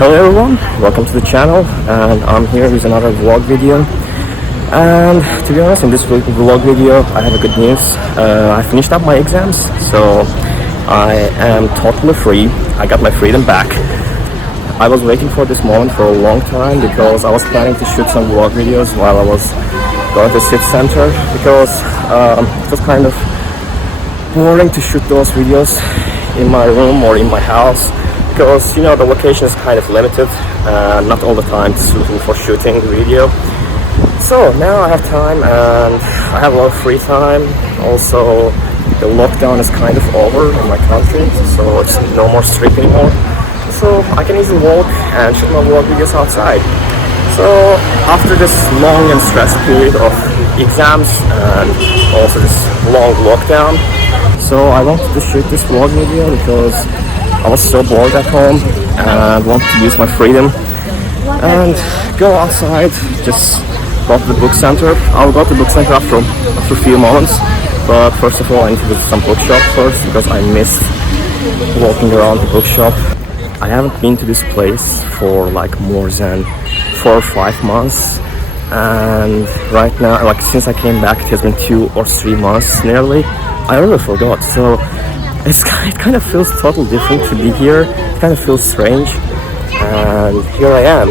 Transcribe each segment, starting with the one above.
Hello everyone, welcome to the channel, and I'm here with another vlog video. And to be honest, in this vlog video I have a good news. I finished up my exams, so I am totally free. I got my freedom back. I was waiting for this moment for a long time because I was planning to shoot some vlog videos while I was going to city center, because it was kind of boring to shoot those videos in my room or in my house, because you know the location is kind of limited, not all the time suitable for shooting video. So now I have time and I have a lot of free time. Also, the lockdown is kind of over in my country, so it's no more strict anymore, so I can easily walk and shoot my vlog videos outside. So after this long and stressful period of exams and also this long lockdown, so I wanted to shoot this vlog video because I was so bored at home and wanted to use my freedom and go outside, just go to the book center. I'll go to the book center after a few moments, but first of all I need to visit some bookshop first because I missed walking around the bookshop. I haven't been to this place for like more than 4 or 5 months, and right now, like since I came back, it has been 2 or 3 months nearly. I really forgot, so it kind of feels totally different to be here. It kind of feels strange, and here I am.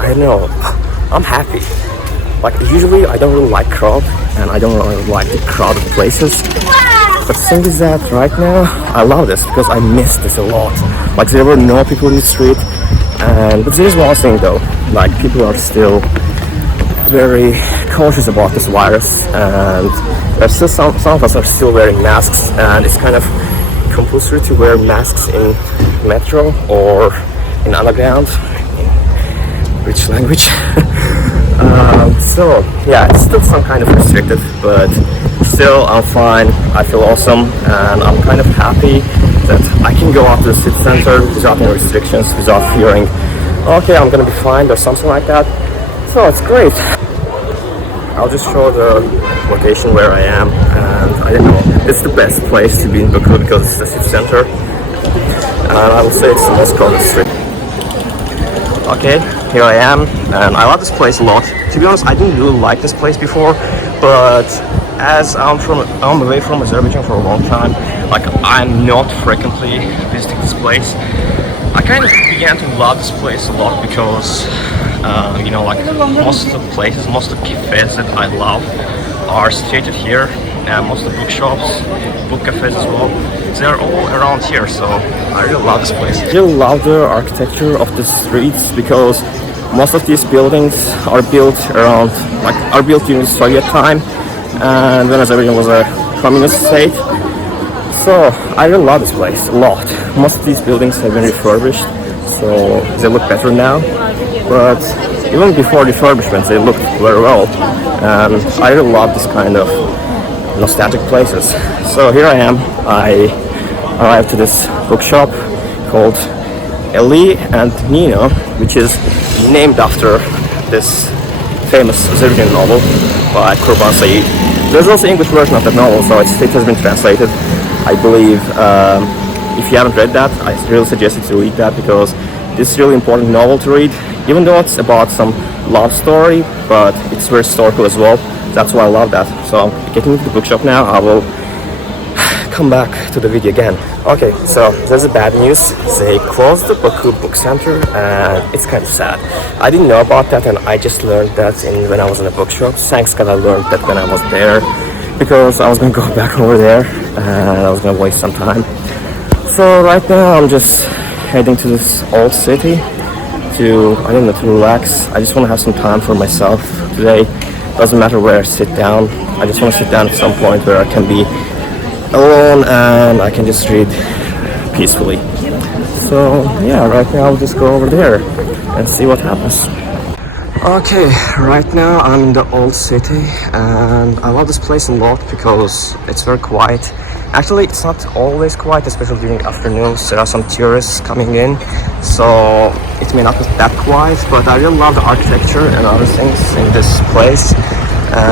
I don't know, I'm happy. Like usually I don't really like crowd and I don't really like the crowded places, but the thing is that right now I love this because I miss this a lot. Like there were no people in the street, but there is one thing though, like people are still very cautious about this virus, and there's still some of us are still wearing masks, and it's kind of compulsory to wear masks in metro or in underground, which language. So yeah, it's still some kind of restricted, but still I'm fine. I feel awesome, and I'm kind of happy that I can go out to the city center without any restrictions, without fearing, okay, I'm gonna be fined or something like that. So it's great. I'll just show the location where I am, and I don't know, it's the best place to be in Baku because it's the city center, and I will say it's the most crowded street. Okay, here I am, and I love this place a lot. To be honest, I didn't really like this place before, but as I'm away from Azerbaijan for a long time, like I'm not frequently visiting this place, I kind of began to love this place a lot because you know, like most of the places, most of the cafes that I love are situated here, and most of the bookshops, book cafes as well, they're all around here, so I really love this place. I really love the architecture of the streets because most of these buildings are built during the Soviet time and when Azerbaijan was a communist state. So I really love this place a lot. Most of these buildings have been refurbished, so they look better now, but even before refurbishment they looked very well, and I really love this kind of nostalgic places. So here I am. I arrived to this bookshop called Ali and Nino, which is named after this famous Azerbaijani novel by Kurban Said. There's also English version of that novel, so it has been translated, I believe. If you haven't read that, I really suggest you to read that because this is a really important novel to read, even though it's about some love story, but it's very historical as well. That's why I love that. So getting into the bookshop now, I will come back to the video again. Okay, so there's the bad news. They closed the Baku book center, and it's kind of sad. I didn't know about that, and I just learned that when I was in the bookshop. Thanks God I learned that when I was there, because I was gonna go back over there and I was gonna waste some time. So right now I'm just heading to this old city to relax. I just want to have some time for myself today. Doesn't matter where I sit down. I just want to sit down at some point where I can be alone and I can just read peacefully. So yeah, right now I'll just go over there and see what happens. Okay, right now I'm in the old city, and I love this place a lot because it's very quiet. Actually, it's not always quiet, especially during afternoons. There are some tourists coming in, so it may not be that quiet, but I really love the architecture and other things in this place.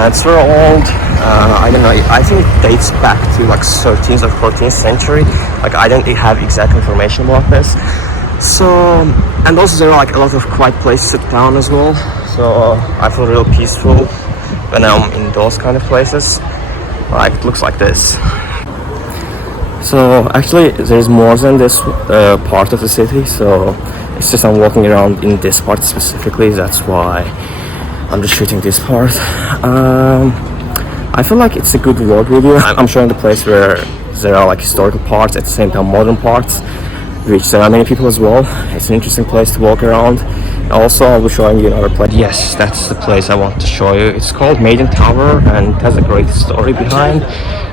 It's very old. I don't know, I think it dates back to like 13th or 14th century. Like I don't have exact information about this, So, and also there are like a lot of quiet places to sit down as well. So I feel real peaceful when I'm in those kind of places. Like it looks like this. So actually there's more than this part of the city. So it's just I'm walking around in this part specifically. That's why I'm just shooting this part. I feel like it's a good vlog video. I'm showing the place where there are like historical parts, at the same time modern parts, which there are many people as well. It's an interesting place to walk around. Also, I'll be showing you another place. Yes, that's the place I want to show you. It's called Maiden Tower and it has a great story behind.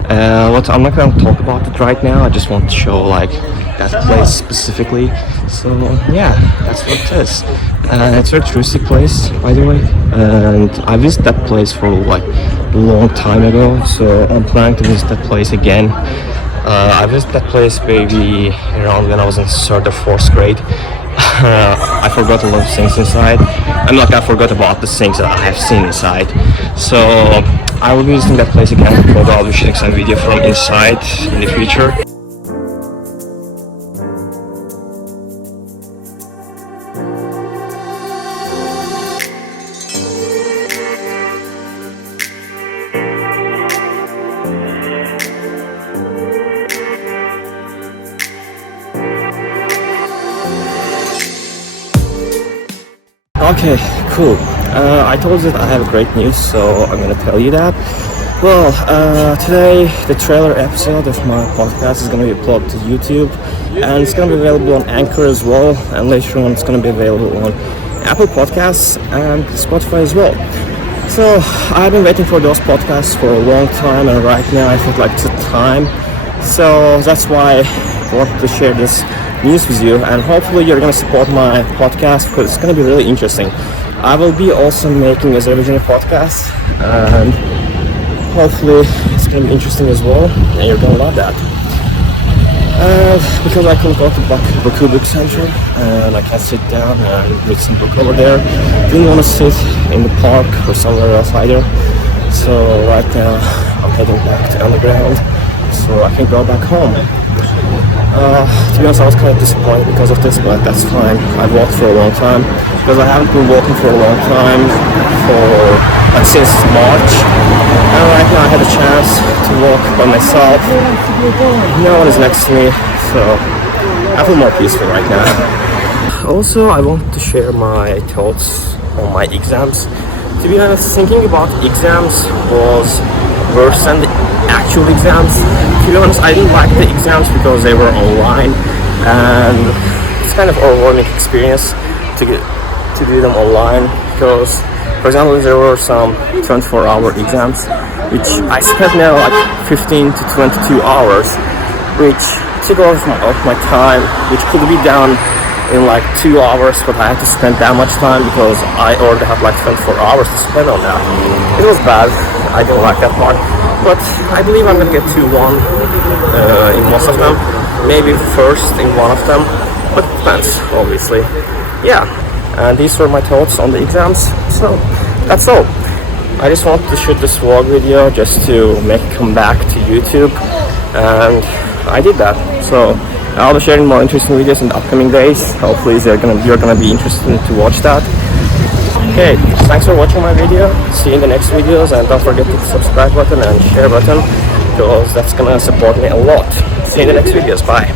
But I'm not going to talk about it right now. I just want to show like that place specifically. So yeah, that's what it is. It's a very touristic place, by the way. And I visited that place for like a long time ago. So I'm planning to visit that place again. I visited that place maybe around when I was in 3rd or 4th grade. I forgot a lot of things inside. I forgot about the things that I have seen inside. So I will be visiting that place again. Probably I'll be shooting some video from inside in the future. Okay, cool. I told you that I have great news, so I'm gonna tell you that. Well, today the trailer episode of my podcast is gonna be uploaded to YouTube, and it's gonna be available on Anchor as well, and later on it's gonna be available on Apple Podcasts and Spotify as well. So I've been waiting for those podcasts for a long time, and right now I feel like it's a time. So that's why I wanted to share this news with you, and hopefully you're gonna support my podcast because it's gonna be really interesting. I will be also making a Azerbaijani podcast, and hopefully it's gonna be interesting as well, and you're gonna love that. Because I can go to Baku Book Center and I can sit down and read some book over there. Didn't want to sit in the park or somewhere else either. So right now I'm heading back to underground so I can go back home. To be honest, I was kind of disappointed because of this, but that's fine. I've walked for a long time because I haven't been walking for a long time since March, and right now I had a chance to walk by myself. No one is next to me, so I feel more peaceful right now. Also, I wanted to share my thoughts on my exams. To be honest, thinking about exams was worse than the actual exams. To be honest, I didn't like the exams because they were online, and it's kind of overwhelming experience to do them online. Because, for example, there were some 24-hour exams, which I spent now like 15 to 22 hours, which took a lot of my time, which could be done in like 2 hours, but I had to spend that much time because I already had like 24 hours to spend on that. It was bad. I didn't like that part, but I believe I'm gonna get 2-1 in most of them, maybe first in one of them, but it depends, obviously. Yeah, and these were my thoughts on the exams, so that's all. I just wanted to shoot this vlog video just to make a comeback to YouTube, and I did that. So I'll be sharing more interesting videos in the upcoming days. Hopefully you're gonna be interested to watch that. Okay, thanks for watching my video. See you in the next videos, and don't forget to hit the subscribe button and share button because that's gonna support me a lot. See you in the next videos. Bye.